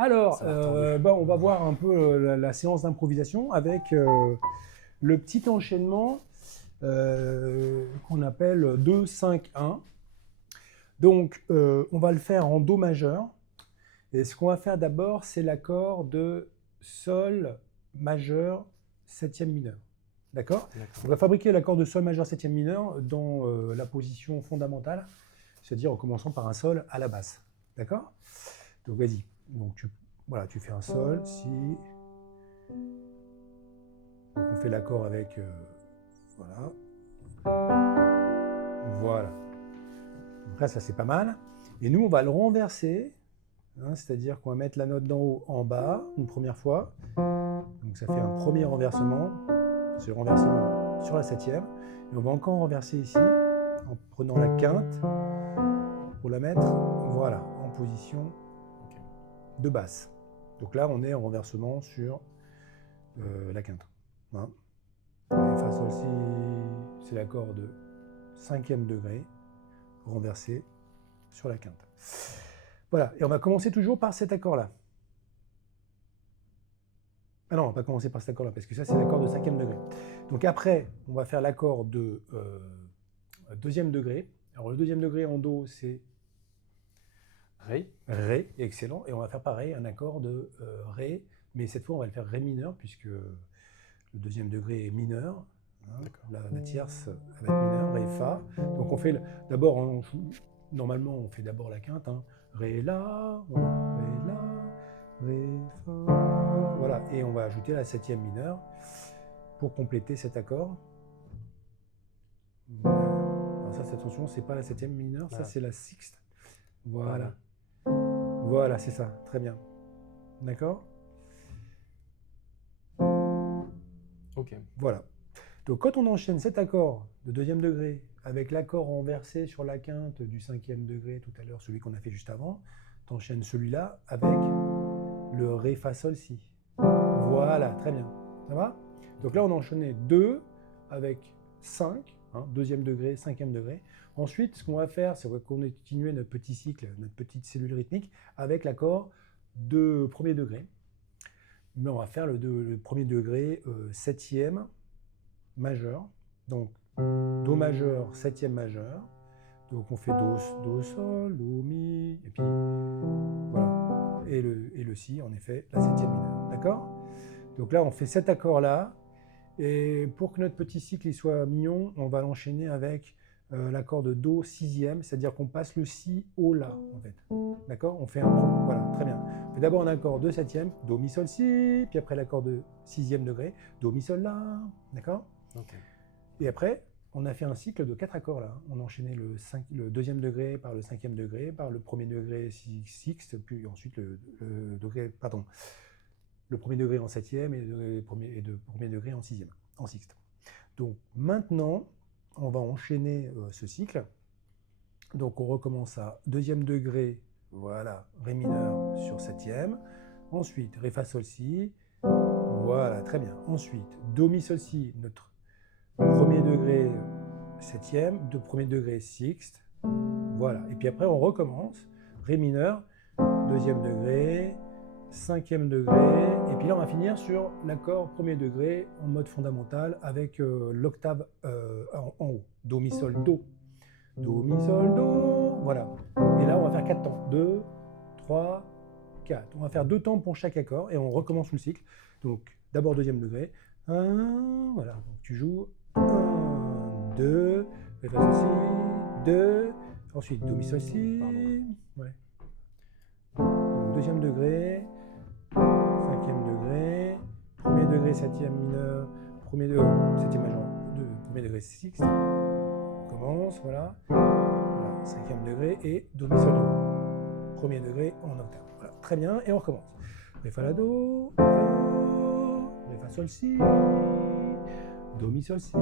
Alors, Ça va retendu. on va voir un peu la séance d'improvisation avec le petit enchaînement qu'on appelle 2-5-1. Donc, on va le faire en Do majeur. Et ce qu'on va faire d'abord, c'est l'accord de Sol majeur septième mineur. D'accord? On va fabriquer l'accord de Sol majeur septième mineur dans la position fondamentale, c'est-à-dire en commençant par un Sol à la basse. D'accord? Donc vas-y. Donc tu fais un Sol, Si. Donc on fait l'accord avec... voilà. Voilà. Donc là, ça c'est pas mal. Et nous, on va le renverser. Hein, c'est-à-dire qu'on va mettre la note d'en haut en bas une première fois. Donc ça fait un premier renversement. C'est le renversement sur la septième. Et on va encore renverser ici en prenant la quinte pour la mettre voilà, en position de basse. Donc là, on est en renversement sur la quinte. Hein. Et Fa, Sol, Si, c'est l'accord de cinquième degré renversé sur la quinte. Voilà, et on va commencer toujours par cet accord-là. Ah non, on va pas commencer par cet accord-là, parce que ça, c'est l'accord de cinquième degré. Donc après, on va faire l'accord de deuxième degré. Alors le deuxième degré en Do, c'est Ré. Ré, excellent. Et on va faire pareil, un accord de Ré, mais cette fois, on va le faire Ré mineur, puisque le deuxième degré est mineur. Hein, la tierce va être mineure, Ré, Fa. Donc on fait d'abord, normalement, on fait d'abord la quinte. Hein, Ré, La, Ré, La, Ré, Fa. Voilà, et on va ajouter la septième mineure pour compléter cet accord. Alors ça, attention, c'est pas la septième mineure, ça c'est la sixte. Voilà. Voilà, c'est ça, très bien. D'accord? Ok. Voilà. Donc quand on enchaîne cet accord de deuxième degré avec l'accord renversé sur la quinte du cinquième degré tout à l'heure, celui qu'on a fait juste avant, tu enchaînes celui-là avec le Ré, Fa, Sol, Si. Voilà, très bien. Ça va? Donc là, on a enchaîné 2 avec 5, hein, deuxième degré, cinquième degré. Ensuite, ce qu'on va faire, c'est qu'on va continuer notre petit cycle, notre petite cellule rythmique avec l'accord de premier degré. Mais on va faire le premier degré septième majeur. Donc, Do majeur, septième majeur. Donc, on fait Do, Sol, Do, Mi, et puis voilà. Et le Si, en effet, la septième mineure. D'accord? Donc là, on fait cet accord-là. Et pour que notre petit cycle il soit mignon, on va l'enchaîner avec l'accord de Do sixième, c'est-à-dire qu'on passe le Si au La, en fait. D'accord? On fait un... Voilà, très bien. On fait d'abord un accord de septième, Do, Mi, Sol, Si, puis après l'accord de sixième degré, Do, Mi, Sol, La. D'accord? Okay. Et après, on a fait un cycle de 4 accords là. On a enchaîné le deuxième degré par le cinquième degré, par le premier degré sixte, puis ensuite le premier degré en septième et le premier degré en sixième, en sixte. Donc maintenant, on va enchaîner ce cycle. Donc on recommence à deuxième degré, voilà, Ré mineur sur septième. Ensuite, Ré, Fa, Sol, Si. Voilà, très bien. Ensuite, Do, Mi, Sol, Si, notre premier degré septième, de premier degré sixte. Voilà. Et puis après, on recommence. Ré mineur, deuxième degré, cinquième degré. Et puis là, on va finir sur l'accord premier degré en mode fondamental avec l'octave en haut. Do, Mi, Sol, Do. Do, Mi, Sol, Do. Voilà. Et là, on va faire 4 temps. 2, 3, 4. On va faire 2 temps pour chaque accord et on recommence le cycle. Donc, d'abord deuxième degré. 1, voilà. Donc, tu joues 1, 2, Ré, Fa, Sol, Si, 2. Ensuite, Do, Mi, Sol, Si. Ouais. Donc, deuxième degré, cinquième degré, premier degré, septième mineur, septième majeur, premier degré sixte. On commence, voilà. Voilà, cinquième degré et Do, Mi, Sol, Do. Premier degré en octave. Voilà, très bien, et on recommence. Ré, Fa, La, Do, Ré, Fa, Sol, Si, Do, Mi, Sol, Si, Do,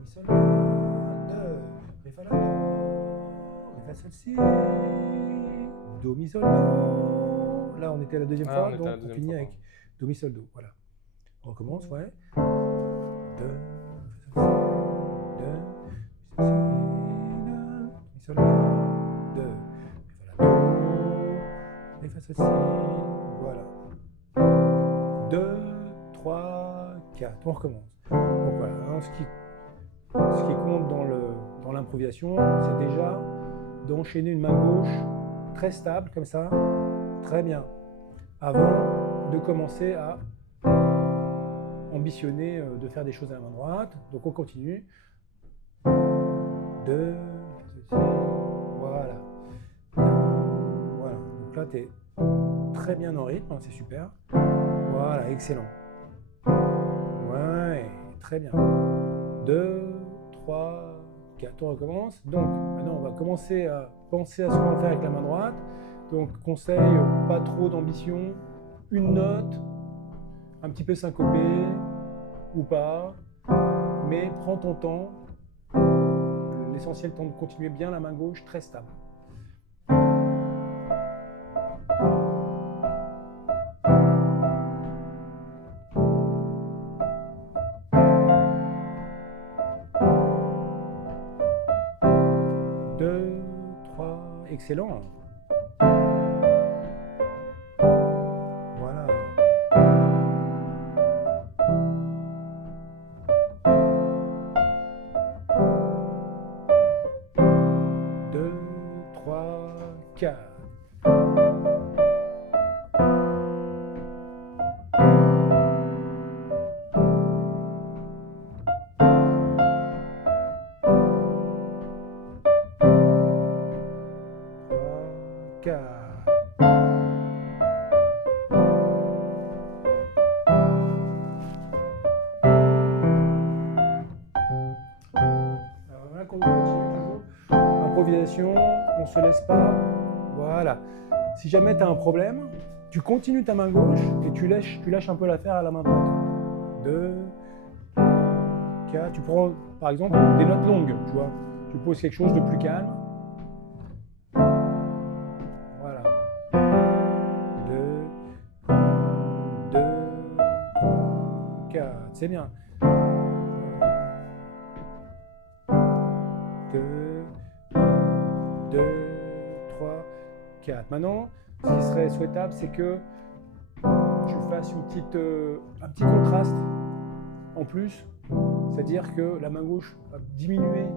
Mi, Sol, La, 2, Ré, Fa, La, Do, Ré, Fa, Sol, Si, Do, Mi, Sol, Do. Là, on était à la deuxième fois, donc on finit avec Do, Mi, Sol, Do. Voilà. On recommence, ouais. 2, Ré, Fa, Sol, Si, 2, Mi, Sol, La, 2, Ré, Fa, ceci, voilà. 2, 3, 4. On recommence. Donc voilà, hein, ce qui compte dans l'improvisation, c'est déjà d'enchaîner une main gauche très stable, comme ça, très bien, avant de commencer à ambitionner de faire des choses à la main droite. Donc on continue. 2, voilà. Voilà. Donc là, tu es très bien en rythme, c'est super. Voilà, excellent. Ouais, très bien. 2, 3, 4, on recommence. Donc maintenant, on va commencer à penser à ce qu'on va faire avec la main droite. Donc conseil, pas trop d'ambition, une note, un petit peu syncopée ou pas, mais prends ton temps. L'essentiel étant de continuer bien la main gauche très stable. Deux, trois, excellent. Voilà. Deux, trois, quatre. Alors là, on continue toujours. Improvisation, on ne se laisse pas. Voilà. Si jamais tu as un problème, tu continues ta main gauche et tu lâches un peu l'affaire à la main droite. 2, 4. Tu prends par exemple des notes longues, tu vois. Tu poses quelque chose de plus calme. Voilà. 2, 3, 4. C'est bien. 2, 3, 4. Maintenant, ce qui serait souhaitable, c'est que tu fasses un petit contraste en plus. C'est-à-dire que la main gauche va diminuer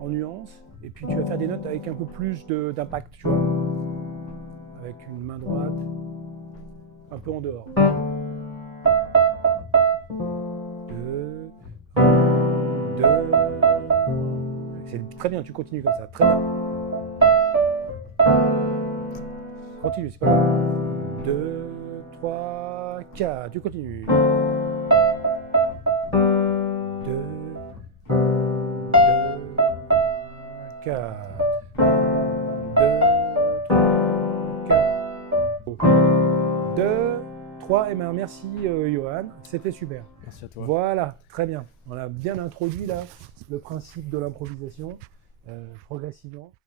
en nuance et puis tu vas faire des notes avec un peu plus d'impact, tu vois. Avec une main droite un peu en dehors. 2, 2. C'est très bien, tu continues comme ça, très bien. Continue, c'est pas grave. 2, 3, 4, tu continues. 2, 4. 2, 3, et bien merci Johan, c'était super. Merci à toi. Voilà, très bien. On a bien introduit là le principe de l'improvisation progressivement.